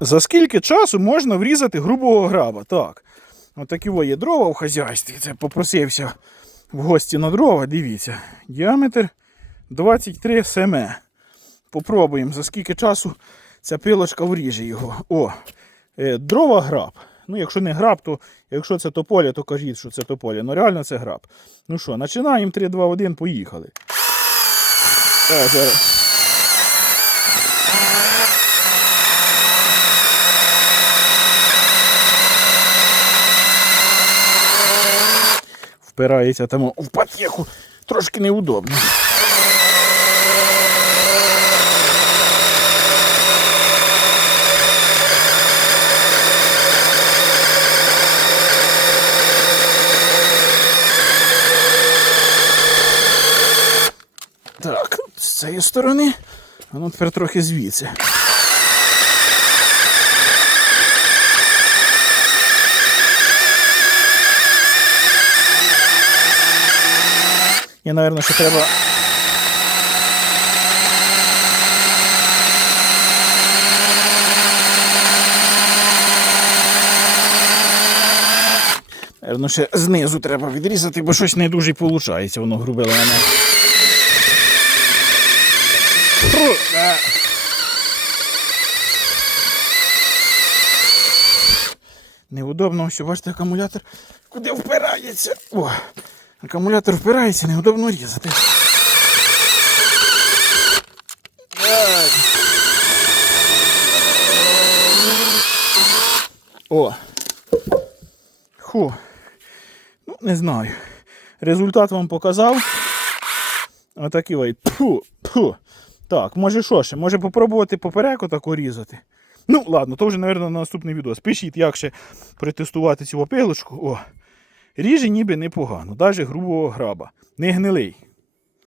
За скільки часу можна врізати грубого граба? Так. Отакі во є дрова в хазяйстві. Це попросився в гості на дрова. Дивіться. Діаметр 23 см. Попробуємо, за скільки часу ця пилочка вріже його. О, е, дрова граб. Ну, якщо не граб, то якщо це тополя, то кажіть, що це тополя. Ну реально це граб. Ну що, починаємо 3, 2, 1, поїхали. А, зараз. Впирається там в потеху. Трошки неудобно. Так, з цієї сторони. А ну тепер трохи звідси. І, напевно, що треба. Наверно, ще знизу треба відрізати, бо щось не дуже виходить, воно грубе мене. Неудобно, ось бачите, акумулятор куди впирається. О, акумулятор впирається, неудобно різати. О. Ху. Ну, не знаю. Результат вам показав. Отакий ой. Пфу, пфу. Так, може що ще? Може попробувати попереку таку різати. Ну, ладно, то вже, мабуть, на наступний відео. Пишіть, як ще протестувати цю опилочку. О, ріже ніби непогано, навіть грубого граба. Не гнилий.